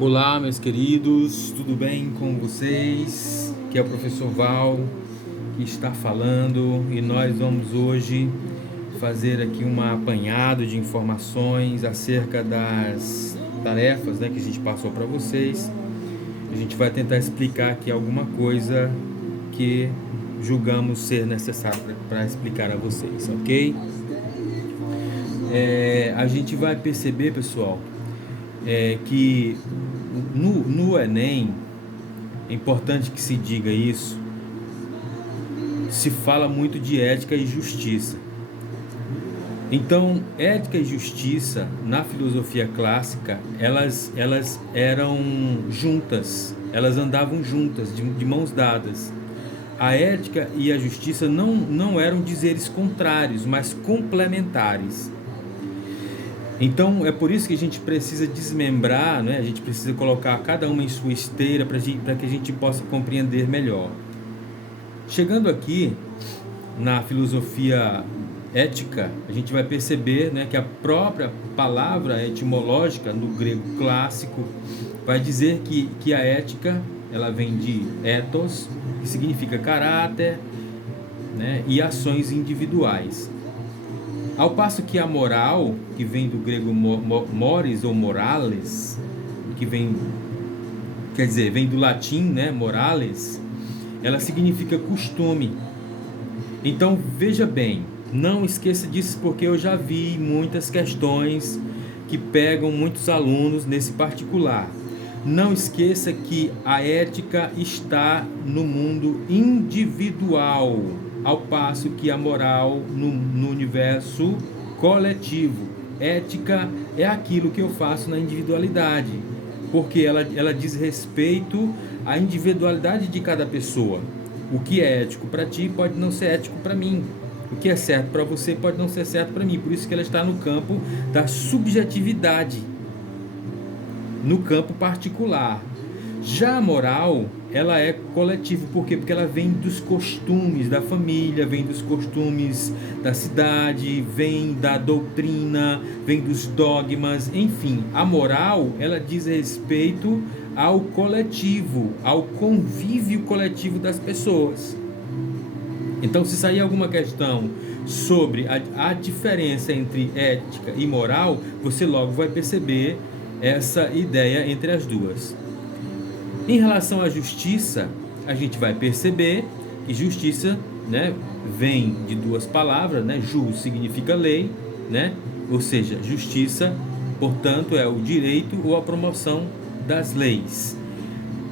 Olá, meus queridos, tudo bem com vocês? Aqui é o professor Val que está falando e nós vamos hoje fazer aqui um apanhado de informações acerca das tarefas, que a gente passou para vocês. A gente vai tentar explicar aqui alguma coisa que julgamos ser necessário para explicar a vocês, ok? A gente vai perceber, pessoal, que no Enem, é importante que se diga isso, se fala muito de ética e justiça. Então, ética e justiça, na filosofia clássica, elas eram juntas, elas andavam juntas, de mãos dadas. A ética e a justiça não eram dizeres contrários, mas complementares. Então, é por isso que a gente precisa desmembrar, né? A gente precisa colocar cada uma em sua esteira para que a gente possa compreender melhor. Chegando aqui na filosofia ética, a gente vai perceber, que a própria palavra etimológica no grego clássico vai dizer que a ética ela vem de ethos, que significa caráter, e ações individuais. Ao passo que a moral, que vem do grego mores ou morales, vem do latim, morales, ela significa costume. Então, veja bem, não esqueça disso, porque eu já vi muitas questões que pegam muitos alunos nesse particular. Não esqueça que a ética está no mundo individual, ao passo que a moral no universo coletivo. Ética é aquilo que eu faço na individualidade, porque ela diz respeito à individualidade de cada pessoa. O que é ético para ti pode não ser ético para mim. O que é certo para você pode não ser certo para mim. Por isso que ela está no campo da subjetividade, no campo particular. Já a moral, ela é coletiva. Por quê? Porque ela vem dos costumes da família, vem dos costumes da cidade, vem da doutrina, vem dos dogmas, enfim. A moral, ela diz respeito ao coletivo, ao convívio coletivo das pessoas. Então, se sair alguma questão sobre a diferença entre ética e moral, você logo vai perceber essa ideia entre as duas. Em relação à justiça, a gente vai perceber que justiça, vem de duas palavras, jus significa lei, ou seja, justiça, portanto, é o direito ou a promoção das leis.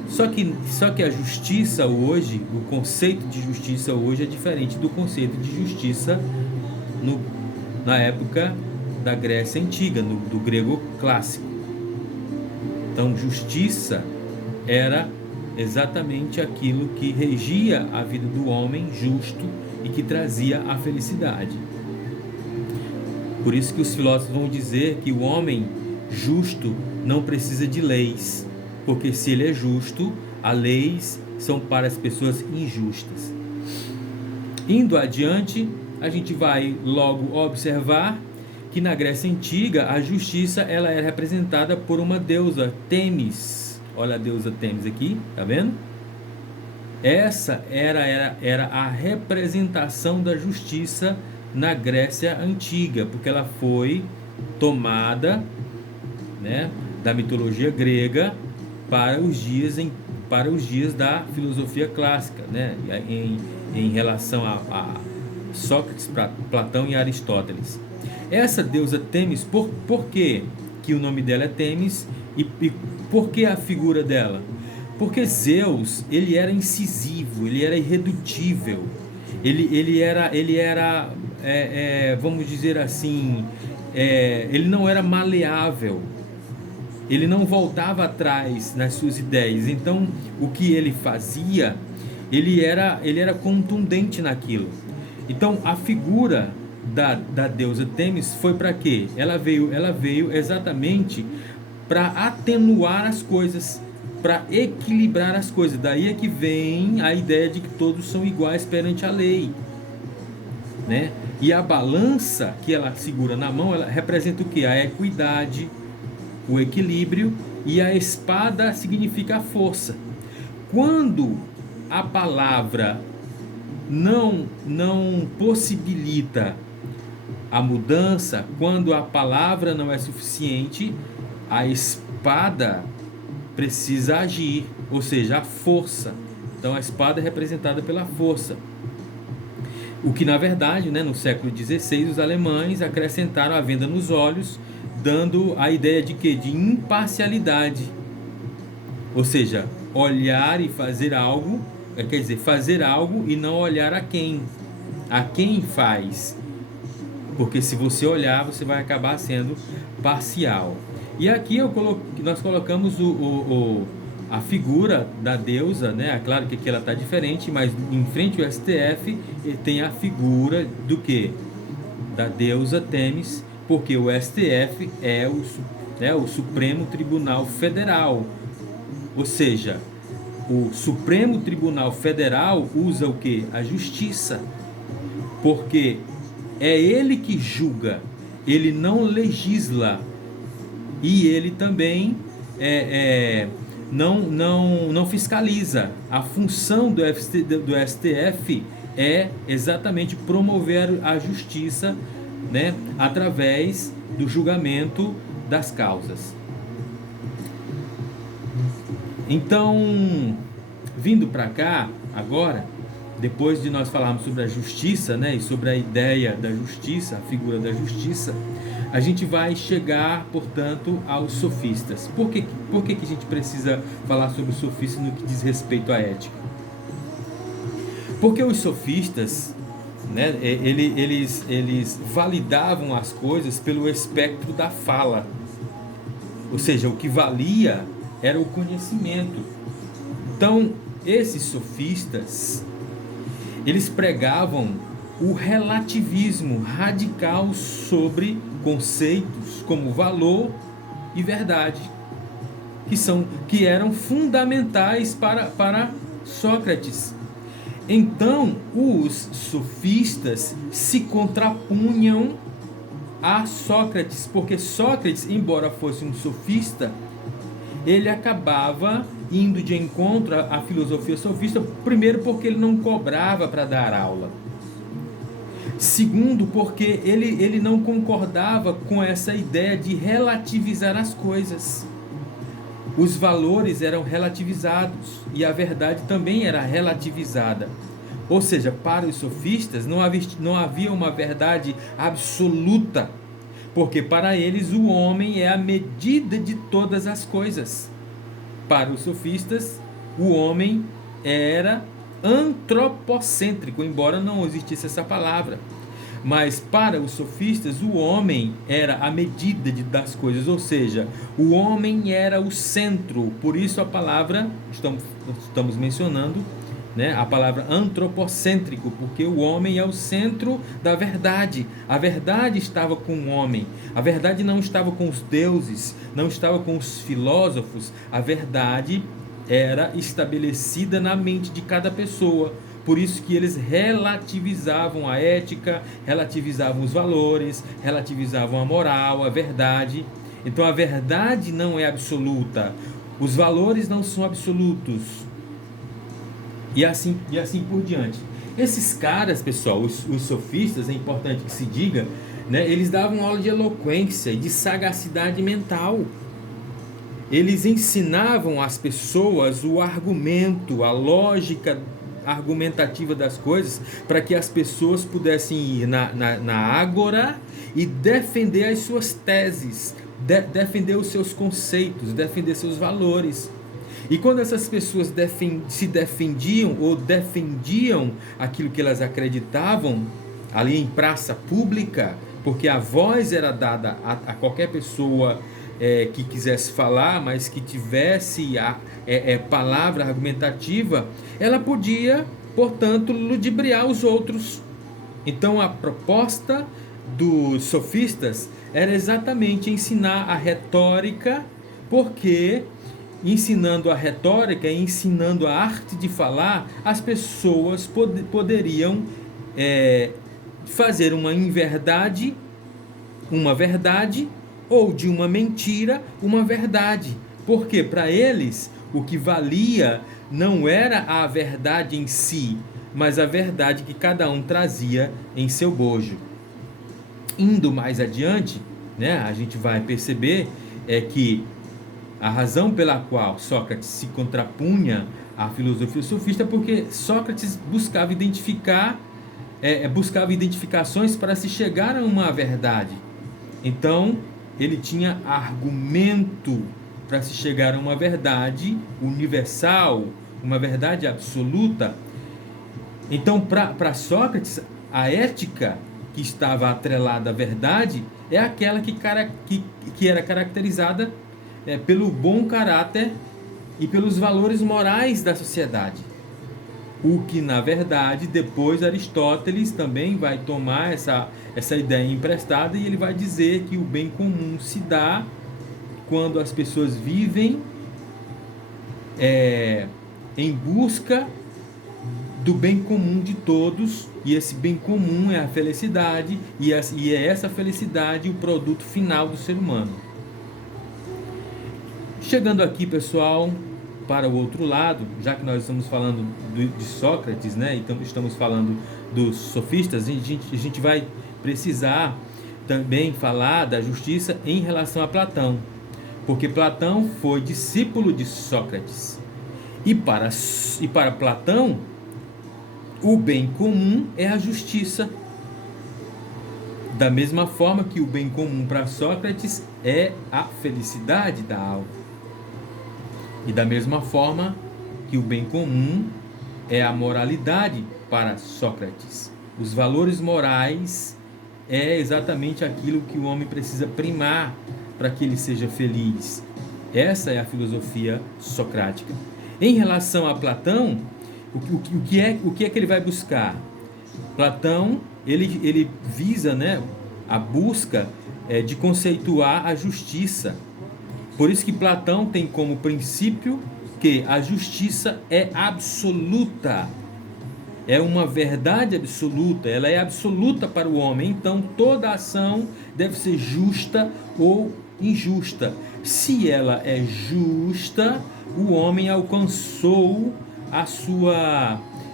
Só que a justiça hoje, o conceito de justiça hoje é diferente do conceito de justiça na época da Grécia Antiga, do grego clássico. Então, justiça era exatamente aquilo que regia a vida do homem justo e que trazia a felicidade. Por isso que os filósofos vão dizer que o homem justo não precisa de leis, porque se ele é justo, as leis são para as pessoas injustas. Indo adiante, a gente vai logo observar que na Grécia Antiga a justiça ela era representada por uma deusa, Temis. Olha a deusa Temis aqui, tá vendo? Essa era a representação da justiça na Grécia Antiga, porque ela foi tomada, da mitologia grega para os dias da filosofia clássica, em relação a Sócrates, Platão e Aristóteles. Essa deusa Temis, por que o nome dela é Temis e por que a figura dela? Porque Zeus, ele era incisivo, ele era irredutível, ele era vamos dizer assim, ele não era maleável, ele não voltava atrás nas suas ideias. Então, o que ele fazia, ele era contundente naquilo. Então, a figura da deusa Temis foi para quê? Ela veio exatamente para atenuar as coisas, para equilibrar as coisas. Daí é que vem a ideia de que todos são iguais perante a lei, E a balança que ela segura na mão, ela representa o que? A equidade, o equilíbrio e a espada significa a força. Quando a palavra não possibilita a mudança, quando a palavra não é suficiente, a espada precisa agir, ou seja, a força. Então a espada é representada pela força. O que na verdade, né, no século XVI, os alemães acrescentaram a venda nos olhos, dando a ideia de quê? De imparcialidade. Ou seja, olhar e fazer algo, quer dizer, fazer algo e não olhar a quem faz. Porque se você olhar, você vai acabar sendo parcial. E aqui nós colocamos a figura da deusa, né? Claro que aqui ela está diferente, mas em frente ao STF tem a figura do quê? Da deusa Têmis, porque o STF é o Supremo Tribunal Federal. Ou seja, o Supremo Tribunal Federal usa o quê? A justiça. Porque é ele que julga, ele não legisla. E ele também não fiscaliza. A função do STF é exatamente promover a justiça, né, através do julgamento das causas. Então, vindo para cá agora, depois de nós falarmos sobre a justiça, né, e sobre a ideia da justiça, a figura da justiça, a gente vai chegar, portanto, aos sofistas. Por que a gente precisa falar sobre os sofistas no que diz respeito à ética? Porque os sofistas, né, eles validavam as coisas pelo espectro da fala. Ou seja, o que valia era o conhecimento. Então, esses sofistas, eles pregavam o relativismo radical sobre conceitos como valor e verdade, que eram fundamentais para Sócrates. Então, os sofistas se contrapunham a Sócrates, porque Sócrates, embora fosse um sofista, ele acabava indo de encontro à filosofia sofista, primeiro porque ele não cobrava para dar aula. Segundo, porque ele não concordava com essa ideia de relativizar as coisas. Os valores eram relativizados e a verdade também era relativizada. Ou seja, para os sofistas não havia uma verdade absoluta, porque para eles o homem é a medida de todas as coisas. Para os sofistas, o homem era antropocêntrico, embora não existisse essa palavra. Mas para os sofistas, o homem era a medida das coisas, ou seja, o homem era o centro. Por isso a palavra, estamos mencionando, né, a palavra antropocêntrico, porque o homem é o centro da verdade. A verdade estava com o homem. A verdade não estava com os deuses, não estava com os filósofos. A verdade era estabelecida na mente de cada pessoa. Por isso que eles relativizavam a ética, relativizavam os valores, relativizavam a moral, a verdade. Então a verdade não é absoluta, os valores não são absolutos. E assim por diante. Esses caras, pessoal, os sofistas, é importante que se diga, né, eles davam aula de eloquência e de sagacidade mental. Eles ensinavam às pessoas o argumento, a lógica argumentativa das coisas, para que as pessoas pudessem ir na ágora e defender as suas teses, defender os seus conceitos, defender seus valores. E quando essas pessoas se defendiam ou defendiam aquilo que elas acreditavam ali em praça pública, porque a voz era dada a qualquer pessoa que quisesse falar, mas que tivesse palavra argumentativa, ela podia, portanto, ludibriar os outros. Então a proposta dos sofistas era exatamente ensinar a retórica, porque ensinando a retórica e ensinando a arte de falar, as pessoas poderiam fazer uma verdade, ou de uma mentira, uma verdade. Porque para eles o que valia não era a verdade em si, mas a verdade que cada um trazia em seu bojo. Indo mais adiante, né, a gente vai perceber que a razão pela qual Sócrates se contrapunha à filosofia sofista é porque Sócrates buscava buscava identificações para se chegar a uma verdade. Então, ele tinha argumento para se chegar a uma verdade universal, uma verdade absoluta. Então, para Sócrates, a ética que estava atrelada à verdade é aquela que era caracterizada pelo bom caráter e pelos valores morais da sociedade. O que, na verdade, depois Aristóteles também vai tomar essa ideia emprestada e ele vai dizer que o bem comum se dá quando as pessoas vivem em busca do bem comum de todos, e esse bem comum é a felicidade, e é essa felicidade o produto final do ser humano. Chegando aqui, pessoal, para o outro lado, já que nós estamos falando de Sócrates, né? Então estamos falando dos sofistas, a gente vai precisar também falar da justiça em relação a Platão, porque Platão foi discípulo de Sócrates. E para Platão, o bem comum é a justiça. Da mesma forma que o bem comum para Sócrates é a felicidade da alma. E da mesma forma que o bem comum é a moralidade para Sócrates. Os valores morais é exatamente aquilo que o homem precisa primar para que ele seja feliz. Essa é a filosofia socrática. Em relação a Platão, o que é que ele vai buscar? Platão, ele visa, né, a busca de conceituar a justiça. Por isso que Platão tem como princípio que a justiça é absoluta, é uma verdade absoluta, ela é absoluta para o homem, então toda ação deve ser justa ou injusta. Se ela é justa, o homem alcançou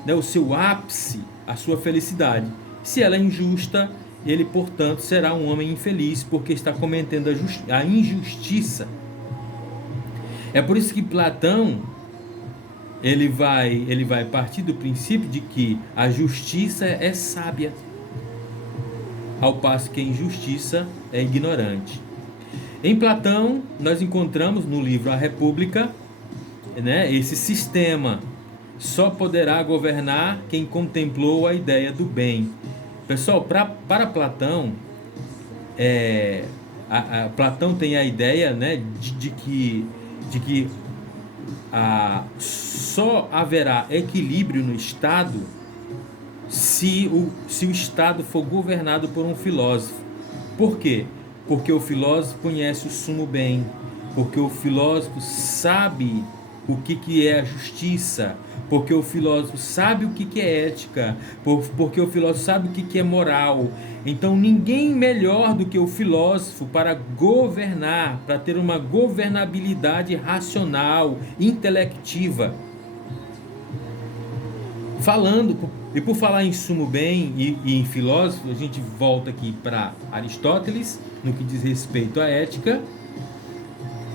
o seu ápice, a sua felicidade. Se ela é injusta, ele, portanto, será um homem infeliz, porque está cometendo a injustiça. É por isso que Platão ele vai partir do princípio de que a justiça é sábia, ao passo que a injustiça é ignorante. Em Platão, nós encontramos no livro A República, né, esse sistema: só poderá governar quem contemplou a ideia do bem. Pessoal, para Platão, Platão tem a ideia, né, de que só haverá equilíbrio no Estado se o Estado for governado por um filósofo. Por quê? Porque o filósofo conhece o sumo bem, porque o filósofo sabe o que é a justiça, porque o filósofo sabe o que é ética, porque o filósofo sabe o que é moral. Então ninguém melhor do que o filósofo para governar, para ter uma governabilidade racional, intelectiva. Por falar em sumo bem e em filósofo, a gente volta aqui para Aristóteles, no que diz respeito à ética.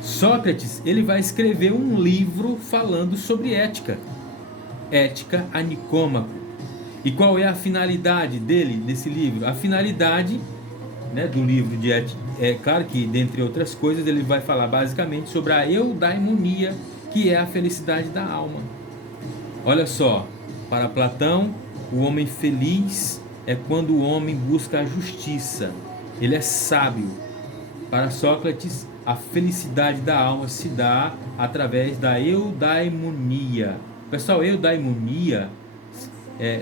Sócrates, ele vai escrever um livro falando sobre ética. Ética a Nicômaco. E qual é a finalidade desse livro? A finalidade, né, do livro de ética, é claro que, dentre outras coisas, ele vai falar basicamente sobre a eudaimonia, que é a felicidade da alma. Olha só, para Platão, o homem feliz é quando o homem busca a justiça. Ele é sábio. Para Sócrates, a felicidade da alma se dá através da eudaimonia. Pessoal, eudaimonia,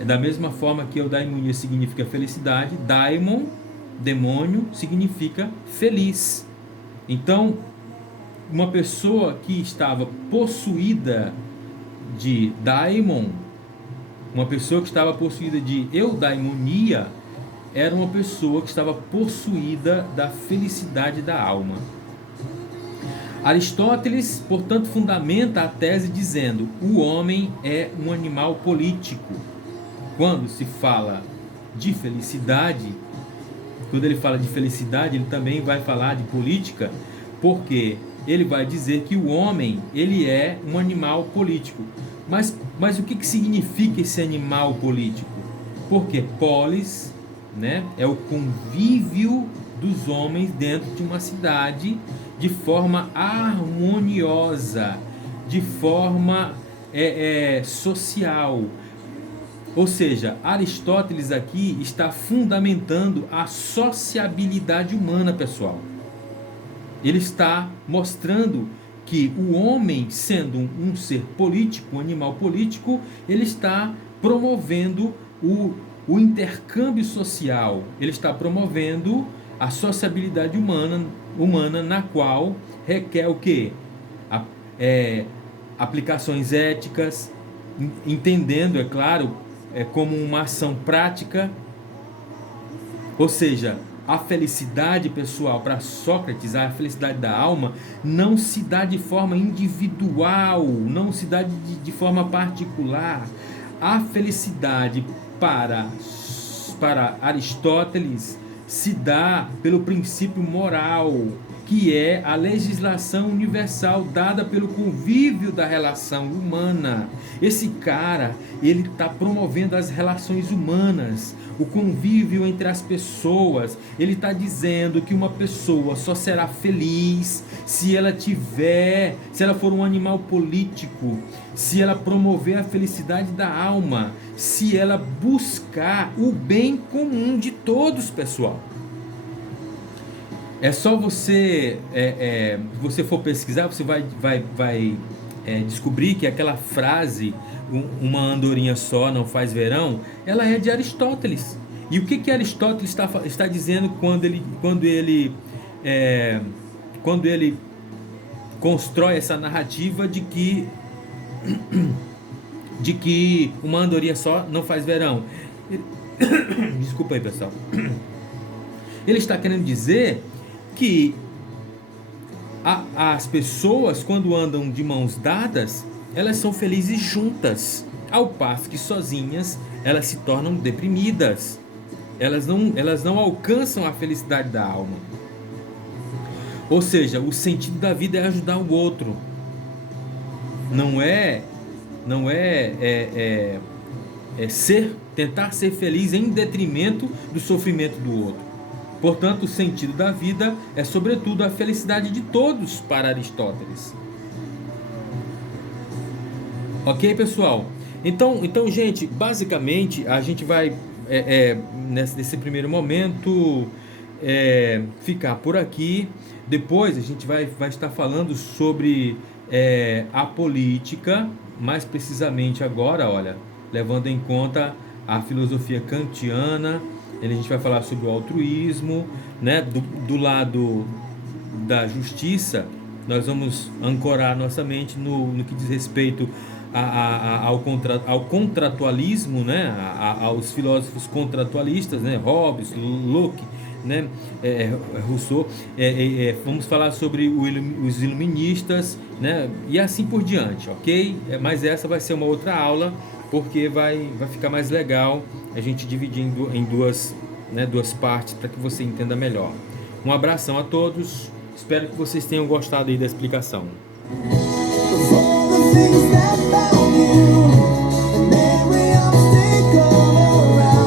da mesma forma que eudaimonia significa felicidade, daimon, demônio, significa feliz. Então, uma pessoa que estava possuída de daimon, uma pessoa que estava possuída de eudaimonia, era uma pessoa que estava possuída da felicidade da alma. Aristóteles, portanto, fundamenta a tese dizendo: o homem é um animal político. Quando se fala de felicidade, quando ele fala de felicidade, ele também vai falar de política, porque ele vai dizer que o homem, ele é um animal político. Mas o que significa esse animal político? Porque polis, né, é o convívio dos homens dentro de uma cidade de forma harmoniosa, de forma social. Ou seja, Aristóteles aqui está fundamentando a sociabilidade humana, pessoal. Ele está mostrando que o homem, sendo um ser político, um animal político, ele está promovendo o intercâmbio social, ele está promovendo a sociabilidade humana na qual requer o quê? Aplicações éticas, entendendo, é claro, como uma ação prática. Ou seja, a felicidade pessoal para Sócrates, a felicidade da alma, não se dá de forma individual, não se dá de forma particular. A felicidade para Aristóteles se dá pelo princípio moral, que é a legislação universal dada pelo convívio da relação humana. Esse cara, ele está promovendo as relações humanas, o convívio entre as pessoas. Ele está dizendo que uma pessoa só será feliz se ela for um animal político, se ela promover a felicidade da alma, se ela buscar o bem comum de todos, pessoal. É só você, se você for pesquisar, você vai descobrir que aquela frase, uma andorinha só não faz verão, ela é de Aristóteles. E o que Aristóteles está dizendo quando ele constrói essa narrativa de que uma andorinha só não faz verão? Desculpa aí, pessoal. Ele está querendo dizer que as pessoas, quando andam de mãos dadas, elas são felizes juntas, ao passo que sozinhas elas se tornam deprimidas. Elas não alcançam a felicidade da alma. Ou seja, o sentido da vida é ajudar o outro. Não é tentar ser feliz em detrimento do sofrimento do outro. Portanto, o sentido da vida é, sobretudo, a felicidade de todos para Aristóteles. Ok, pessoal? Então, gente, basicamente, a gente vai, nesse primeiro momento, ficar por aqui. Depois, a gente vai estar falando sobre a política, mais precisamente agora, olha, levando em conta a filosofia kantiana. A gente vai falar sobre o altruísmo, né? Do lado da justiça, nós vamos ancorar nossa mente no que diz respeito ao contratualismo, né? Aos filósofos contratualistas, né? Hobbes, Locke, né? Rousseau. Vamos falar sobre os iluministas, né? E assim por diante, ok? Mas essa vai ser uma outra aula, porque vai ficar mais legal a gente dividindo em duas partes para que você entenda melhor. Um abração a todos, espero que vocês tenham gostado aí da explicação.